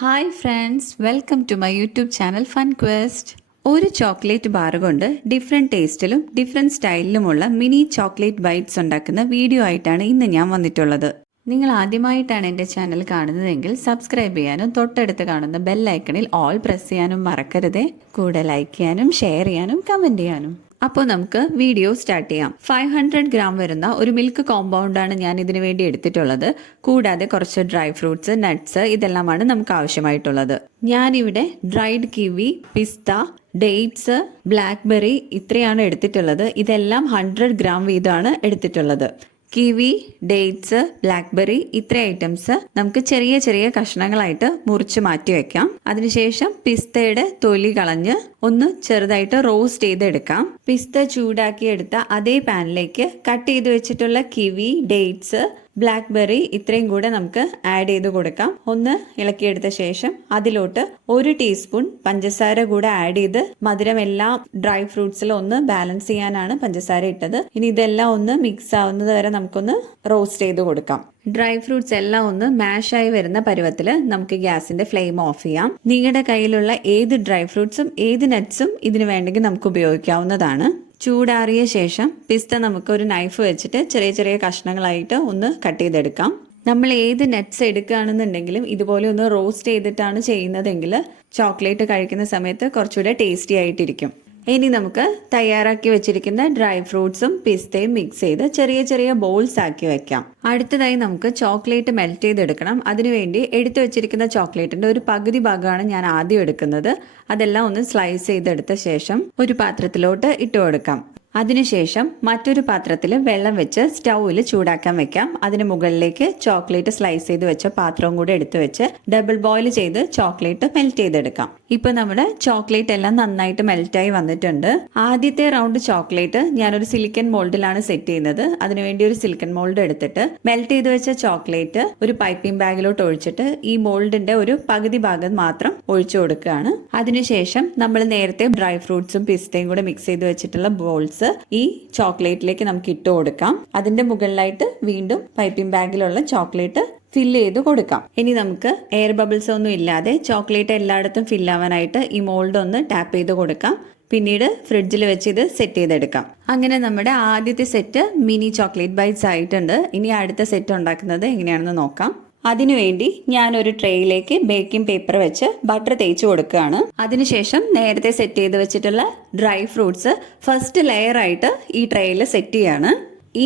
Hi friends, welcome to my YouTube channel fun quest. ഒരു chocolate bar കൊണ്ട് different ടേസ്റ്റിലും different സ്റ്റൈലിലുമുള്ള mini chocolate bites ഉണ്ടാക്കുന്ന video ആയിട്ടാണ് ഇന്ന് ഞാൻ വന്നിട്ടുള്ളത്. നിങ്ങൾ ആദ്യമായിട്ടാണ് എൻ്റെ ചാനൽ കാണുന്നതെങ്കിൽ സബ്സ്ക്രൈബ് ചെയ്യാനും തൊട്ടടുത്ത് കാണുന്ന ബെൽ ഐക്കണിൽ ഓൾ പ്രസ് ചെയ്യാനും മറക്കരുതേ. കൂടെ ലൈക്ക് ചെയ്യാനും ഷെയർ ചെയ്യാനും കമൻറ്റ് ചെയ്യാനും. അപ്പോൾ നമുക്ക് വീഡിയോ സ്റ്റാർട്ട് ചെയ്യാം. 500 ഗ്രാം വരുന്ന ഒരു മിൽക്ക് കോമ്പൗണ്ടാണ് ഞാൻ ഇതിനു വേണ്ടി എടുത്തിട്ടുള്ളത്. കൂടാതെ കുറച്ച് ഡ്രൈ ഫ്രൂട്ട്സ്, നട്ട്സ് ഇതെല്ലാമാണ് നമുക്ക് ആവശ്യമായിട്ടുള്ളത്. ഞാനിവിടെ ഡ്രൈഡ് കിവി, പിസ്ത, ഡേറ്റ്സ്, ബ്ലാക്ക്ബെറി ഇത്രയാണ് എടുത്തിട്ടുള്ളത്. ഇതെല്ലാം 100 ഗ്രാം വീതമാണ് എടുത്തിട്ടുള്ളത്. കിവി, ഡേറ്റ്സ്, ബ്ലാക്ക്ബെറി ഇത്ര ഐറ്റംസ് നമുക്ക് ചെറിയ ചെറിയ കഷ്ണങ്ങളായിട്ട് മുറിച്ച് മാറ്റി വെക്കാം. അതിനുശേഷം പിസ്തയുടെ തൊലി കളഞ്ഞ് ഒന്ന് ചെറുതായിട്ട് റോസ്റ്റ് ചെയ്തെടുക്കാം. പിസ്ത ചൂടാക്കിയെടുത്ത അതേ പാനിലേക്ക് കട്ട് ചെയ്ത് വെച്ചിട്ടുള്ള കിവി, ഡേറ്റ്സ്, ബ്ലാക്ക്ബെറി ഇത്രയും കൂടെ നമുക്ക് ആഡ് ചെയ്ത് കൊടുക്കാം. ഒന്ന് ഇളക്കിയെടുത്ത ശേഷം അതിലോട്ട് 1 ടീസ്പൂൺ പഞ്ചസാര കൂടെ ആഡ് ചെയ്ത് മധുരം എല്ലാം ഡ്രൈ ഫ്രൂട്ട്സിൽ ഒന്ന് ബാലൻസ് ചെയ്യാനാണ് പഞ്ചസാര ഇട്ടത്. ഇനി ഇതെല്ലാം ഒന്ന് മിക്സ് ആവുന്നത് വരെ നമുക്കൊന്ന് റോസ്റ്റ് ചെയ്ത് കൊടുക്കാം. ഡ്രൈ ഫ്രൂട്ട്സ് എല്ലാം ഒന്ന് മാഷായി വരുന്ന പരുവത്തിൽ നമുക്ക് ഗ്യാസിന്റെ ഫ്ലെയിം ഓഫ് ചെയ്യാം. നിങ്ങളുടെ കയ്യിലുള്ള ഏത് ഡ്രൈ ഫ്രൂട്ട്സും ഏത് നട്ട്സും ഇതിനു വേണ്ടെങ്കിൽ നമുക്ക് ഉപയോഗിക്കാവുന്നതാണ്. ചൂടാറിയ ശേഷം പിസ്ത നമുക്ക് ഒരു നൈഫ് വെച്ചിട്ട് ചെറിയ ചെറിയ കഷ്ണങ്ങളായിട്ട് ഒന്ന് കട്ട് ചെയ്തെടുക്കാം. നമ്മൾ ഏത് നട്ട്സ് എടുക്കുകയാണെന്നുണ്ടെങ്കിലും ഇതുപോലെ ഒന്ന് റോസ്റ്റ് ചെയ്തിട്ടാണ് ചെയ്യുന്നതെങ്കിൽ ചോക്ലേറ്റ് കഴിക്കുന്ന സമയത്ത് കുറച്ചുകൂടെ ടേസ്റ്റി ആയിട്ടിരിക്കും. ഇനി നമുക്ക് തയ്യാറാക്കി വെച്ചിരിക്കുന്ന ഡ്രൈ ഫ്രൂട്ട്സും പിസ്തയും മിക്സ് ചെയ്ത് ചെറിയ ചെറിയ ബോൾസ് ആക്കി വെക്കാം. അടുത്തതായി നമുക്ക് ചോക്ലേറ്റ് മെൽറ്റ് ചെയ്തെടുക്കണം. അതിനുവേണ്ടി എടുത്തു വെച്ചിരിക്കുന്ന ചോക്ലേറ്റിന്റെ ഒരു പകുതി ഭാഗമാണ് ഞാൻ ആദ്യം എടുക്കുന്നത്. അതെല്ലാം ഒന്ന് സ്ലൈസ് ചെയ്തെടുത്ത ശേഷം ഒരു പാത്രത്തിലോട്ട് ഇട്ട് കൊടുക്കാം. അതിനുശേഷം മറ്റൊരു പാത്രത്തിൽ വെള്ളം വെച്ച് സ്റ്റൗവിൽ ചൂടാക്കാൻ വെക്കാം. അതിന് മുകളിലേക്ക് ചോക്ലേറ്റ് സ്ലൈസ് ചെയ്ത് വെച്ച പാത്രവും കൂടെ എടുത്തു വെച്ച് ഡബിൾ ബോയിൽ ചെയ്ത് ചോക്ലേറ്റ് മെൽറ്റ് ചെയ്തെടുക്കാം. ഇപ്പൊ നമ്മുടെ ചോക്ലേറ്റ് എല്ലാം നന്നായിട്ട് മെൽറ്റായി വന്നിട്ടുണ്ട്. ആദ്യത്തെ റൗണ്ട് ചോക്ലേറ്റ് ഞാനൊരു സിലിക്കൺ മോൾഡിലാണ് സെറ്റ് ചെയ്യുന്നത്. അതിനുവേണ്ടി ഒരു സിലിക്കൺ മോൾഡ് എടുത്തിട്ട് മെൽറ്റ് ചെയ്ത് വെച്ച ചോക്ലേറ്റ് ഒരു പൈപ്പിംഗ് ബാഗിലോട്ട് ഒഴിച്ചിട്ട് ഈ മോൾഡിന്റെ ഒരു പകുതി ഭാഗം മാത്രം ഒഴിച്ചു കൊടുക്കുകയാണ്. അതിനുശേഷം നമ്മൾ നേരത്തെ ഡ്രൈ ഫ്രൂട്ട്സും പിസ്തയും കൂടെ മിക്സ് ചെയ്ത് വെച്ചിട്ടുള്ള ബോൾസ് ഈ ചോക്ലേറ്റിലേക്ക് നമുക്ക് ഇട്ട് കൊടുക്കാം. അതിന്റെ മുകളിലായിട്ട് വീണ്ടും പൈപ്പിംഗ് ബാഗിലുള്ള ചോക്ലേറ്റ് ഫില്ല് ചെയ്ത് കൊടുക്കാം. ഇനി നമുക്ക് എയർ ബബിൾസ് ഒന്നും ഇല്ലാതെ ചോക്ലേറ്റ് എല്ലായിടത്തും ഫില്ല് ആവാനായിട്ട് ഈ മോൾഡ് ഒന്ന് ടാപ്പ് ചെയ്ത് കൊടുക്കാം. പിന്നീട് ഫ്രിഡ്ജിൽ വെച്ച് ഇത് സെറ്റ് ചെയ്തെടുക്കാം. അങ്ങനെ നമ്മുടെ ആദ്യത്തെ സെറ്റ് മിനി ചോക്ലേറ്റ് ബൈറ്റ്സ് ആയിട്ടുണ്ട്. ഇനി അടുത്ത സെറ്റ് ഉണ്ടാക്കുന്നത് എങ്ങനെയാണെന്ന് നോക്കാം. അതിനുവേണ്ടി ഞാൻ ഒരു ട്രേയിലേക്ക് ബേക്കിംഗ് പേപ്പർ വെച്ച് ബട്ടർ തേച്ച് കൊടുക്കുകയാണ്. അതിനുശേഷം നേരത്തെ സെറ്റ് ചെയ്ത് വെച്ചിട്ടുള്ള ഡ്രൈ ഫ്രൂട്ട്സ് ഫസ്റ്റ് ലെയർ ആയിട്ട് ഈ ട്രേയിൽ സെറ്റ് ചെയ്യാണ്.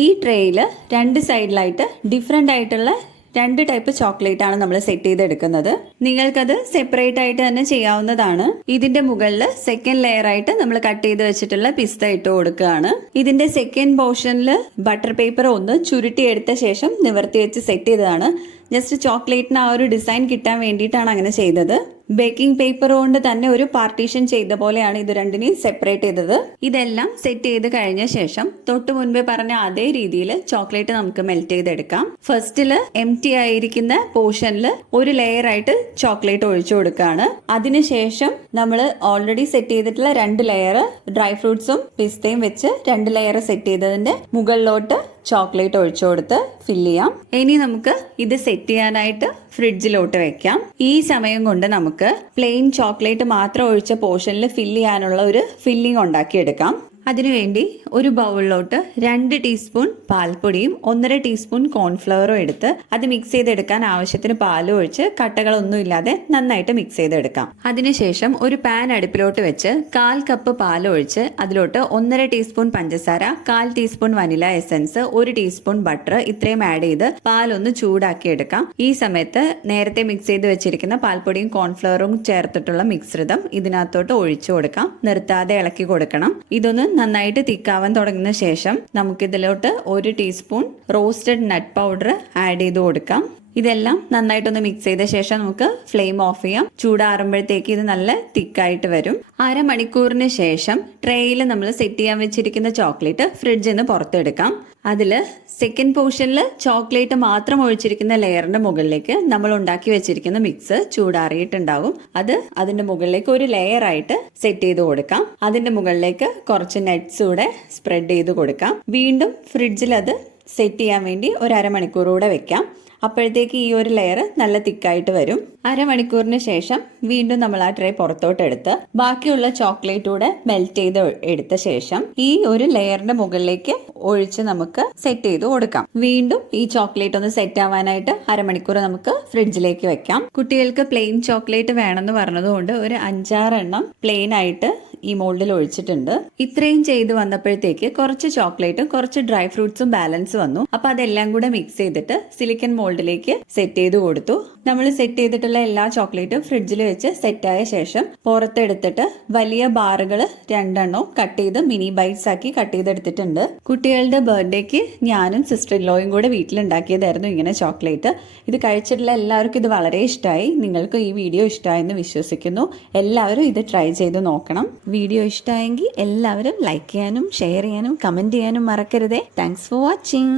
ഈ ട്രേയിൽ 2 സൈഡിലായിട്ട് ഡിഫറെന്റ് ആയിട്ടുള്ള 2 ടൈപ്പ് ചോക്ലേറ്റ് ആണ് നമ്മൾ സെറ്റ് ചെയ്തെടുക്കുന്നത്. നിങ്ങൾക്കത് സെപ്പറേറ്റ് ആയിട്ട് തന്നെ ചെയ്യാവുന്നതാണ്. ഇതിന്റെ മുകളിൽ സെക്കൻഡ് ലെയർ ആയിട്ട് നമ്മൾ കട്ട് ചെയ്ത് വെച്ചിട്ടുള്ള പിസ്ത ഇട്ട് കൊടുക്കുകയാണ്. ഇതിന്റെ സെക്കൻഡ് പോർഷനിൽ ബട്ടർ പേപ്പർ ഒന്ന് ചുരുട്ടിയെടുത്ത ശേഷം നിവർത്തി വെച്ച് സെറ്റ് ചെയ്തതാണ്. ജസ്റ്റ് ചോക്ലേറ്റിന് ആ ഒരു ഡിസൈൻ കിട്ടാൻ വേണ്ടിയിട്ടാണ് അങ്ങനെ ചെയ്തത്. ബേക്കിംഗ് പേപ്പർ കൊണ്ട് തന്നെ ഒരു പാർട്ടീഷൻ ചെയ്ത പോലെയാണ് ഇത് രണ്ടിനെയും സെപ്പറേറ്റ് ചെയ്തത്. ഇതെല്ലാം സെറ്റ് ചെയ്ത് കഴിഞ്ഞ ശേഷം തൊട്ട് മുൻപേ പറഞ്ഞ അതേ രീതിയിൽ ചോക്ലേറ്റ് നമുക്ക് മെൽറ്റ് ചെയ്തെടുക്കാം. ഫസ്റ്റില് എംപ്റ്റി ആയിരിക്കുന്ന പോർഷനിൽ ഒരു ലെയർ ആയിട്ട് ചോക്ലേറ്റ് ഒഴിച്ചു കൊടുക്കുകയാണ്. അതിനുശേഷം നമ്മൾ ഓൾറെഡി സെറ്റ് ചെയ്തിട്ടുള്ള 2 ലെയർ ഡ്രൈ ഫ്രൂട്ട്സും പിസ്തയും വെച്ച് 2 ലെയർ സെറ്റ് ചെയ്തതിന്റെ മുകളിലോട്ട് ചോക്ലേറ്റ് ഒഴിച്ചു കൊടുത്ത് ഫില്ല് ചെയ്യാം. ഇനി നമുക്ക് ഇത് സെറ്റ് ചെയ്യാനായിട്ട് ഫ്രിഡ്ജിലോട്ട് വെക്കാം. ഈ സമയം കൊണ്ട് നമുക്ക് പ്ലെയിൻ ചോക്ലേറ്റ് മാത്രം ഒഴിച്ച പോർഷനിൽ ഫില്ല് ചെയ്യാനുള്ള ഒരു ഫില്ലിംഗ് ഉണ്ടാക്കിയെടുക്കാം. അതിനുവേണ്ടി ഒരു ബൗളിലോട്ട് 2 ടീസ്പൂൺ പാൽപ്പൊടിയും 1.5 ടീസ്പൂൺ കോൺഫ്ലവറും എടുത്ത് അത് മിക്സ് ചെയ്തെടുക്കാൻ ആവശ്യത്തിന് പാലും ഒഴിച്ച് കട്ടകളൊന്നും ഇല്ലാതെ നന്നായിട്ട് മിക്സ് ചെയ്തെടുക്കാം. അതിനുശേഷം ഒരു പാൻ അടുപ്പിലോട്ട് വെച്ച് 1/4 കപ്പ് പാൽ ഒഴിച്ച് അതിലോട്ട് 1.5 ടീസ്പൂൺ പഞ്ചസാര, 1/4 teaspoon vanilla essence, 1 teaspoon butter ഇത്രയും ആഡ് ചെയ്ത് പാലൊന്ന് ചൂടാക്കി എടുക്കാം. ഈ സമയത്ത് നേരത്തെ മിക്സ് ചെയ്ത് വെച്ചിരിക്കുന്ന പാൽപ്പൊടിയും കോൺഫ്ലവറും ചേർത്തിട്ടുള്ള മിശ്രിതം ഇതിനകത്തോട്ട് ഒഴിച്ചു കൊടുക്കാം. നിർത്താതെ ഇളക്കി കൊടുക്കണം. ഇതൊന്ന് നന്നായിട്ട് തിക്കാവാൻ തുടങ്ങുന്ന ശേഷം നമുക്കിതിലോട്ട് 1 ടീസ്പൂൺ റോസ്റ്റഡ് നട്ട് പൗഡർ ആഡ് ചെയ്ത് കൊടുക്കാം. ഇതെല്ലാം നന്നായിട്ടൊന്ന് മിക്സ് ചെയ്ത ശേഷം നമുക്ക് ഫ്ലെയിം ഓഫ് ചെയ്യാം. ചൂടാറുമ്പോഴത്തേക്ക് ഇത് നല്ല തിക്കായിട്ട് വരും. 1/2 മണിക്കൂറിന് ശേഷം ട്രേയിൽ നമ്മൾ സെറ്റ് ചെയ്യാൻ വെച്ചിരിക്കുന്ന ചോക്ലേറ്റ് ഫ്രിഡ്ജിൽ നിന്ന് പുറത്തെടുക്കാം. അതിൽ സെക്കൻഡ് പോർഷനിൽ ചോക്ലേറ്റ് മാത്രം ഒഴിച്ചിരിക്കുന്ന ലെയറിന്റെ മുകളിലേക്ക് നമ്മൾ ഉണ്ടാക്കി വെച്ചിരിക്കുന്ന മിക്സ് ചൂടാറിയിട്ടുണ്ടാവും. അത് അതിന്റെ മുകളിലേക്ക് ഒരു ലെയർ ആയിട്ട് സെറ്റ് ചെയ്ത് കൊടുക്കാം. അതിന്റെ മുകളിലേക്ക് കുറച്ച് നട്ട്സ് കൂടെ സ്പ്രെഡ് ചെയ്ത് കൊടുക്കാം. വീണ്ടും ഫ്രിഡ്ജിൽ അത് സെറ്റ് ചെയ്യാൻ വേണ്ടി ഒരു 1/2 മണിക്കൂർ കൂടെ വെക്കാം. അപ്പോഴത്തേക്ക് ഈ ഒരു ലെയർ നല്ല തിക്കായിട്ട് വരും. അരമണിക്കൂറിന് ശേഷം വീണ്ടും നമ്മൾ ആ ട്രേ പുറത്തോട്ട് എടുത്ത് ബാക്കിയുള്ള ചോക്ലേറ്റ് കൂടെ മെൽറ്റ് ചെയ്ത് എടുത്ത ശേഷം ഈ ഒരു ലെയറിന്റെ മുകളിലേക്ക് ഒഴിച്ച് നമുക്ക് സെറ്റ് ചെയ്ത് കൊടുക്കാം. വീണ്ടും ഈ ചോക്ലേറ്റ് ഒന്ന് സെറ്റ് ആവാനായിട്ട് അരമണിക്കൂർ നമുക്ക് ഫ്രിഡ്ജിലേക്ക് വെക്കാം. കുട്ടികൾക്ക് പ്ലെയിൻ ചോക്ലേറ്റ് വേണമെന്ന് പറഞ്ഞതുകൊണ്ട് ഒരു 5-6 എണ്ണം പ്ലെയിൻ ആയിട്ട് ഈ മോൾഡിൽ ഒഴിച്ചിട്ടുണ്ട്. ഇത്രയും ചെയ്ത് വന്നപ്പോഴത്തേക്ക് കുറച്ച് ചോക്ലേറ്റും കുറച്ച് ഡ്രൈ ഫ്രൂട്ട്സും ബാലൻസ് വന്നു. അപ്പൊ അതെല്ലാം കൂടെ മിക്സ് ചെയ്തിട്ട് സിലിക്കൺ മോൾഡിലേക്ക് സെറ്റ് ചെയ്ത് കൊടുത്തു. നമ്മൾ സെറ്റ് ചെയ്തിട്ടുള്ള എല്ലാ ചോക്ലേറ്റും ഫ്രിഡ്ജിൽ വെച്ച് സെറ്റായ ശേഷം പുറത്തെടുത്തിട്ട് വലിയ ബാറുകൾ 2 എണ്ണം കട്ട് ചെയ്ത് മിനി ബൈറ്റ്സ് ആക്കി കട്ട് ചെയ്തെടുത്തിട്ടുണ്ട്. കുട്ടികളുടെ ബർത്ത്ഡേക്ക് ഞാനും സിസ്റ്റർ ഇൻ ലോയും കൂടെ വീട്ടിലുണ്ടാക്കിയതായിരുന്നു ഇങ്ങനെ ചോക്ലേറ്റ്. ഇത് കഴിച്ചിട്ടുള്ള എല്ലാവർക്കും ഇത് വളരെ ഇഷ്ടമായി. നിങ്ങൾക്ക് ഈ വീഡിയോ ഇഷ്ടമായെന്ന് വിശ്വസിക്കുന്നു. എല്ലാവരും ഇത് ട്രൈ ചെയ്ത് നോക്കണം. വീഡിയോ ഇഷ്ടമായെങ്കിൽ എല്ലാവരും ലൈക്ക് ചെയ്യാനും ഷെയർ ചെയ്യാനും കമൻറ്റ് ചെയ്യാനും മറക്കരുതേ. Thanks for watching.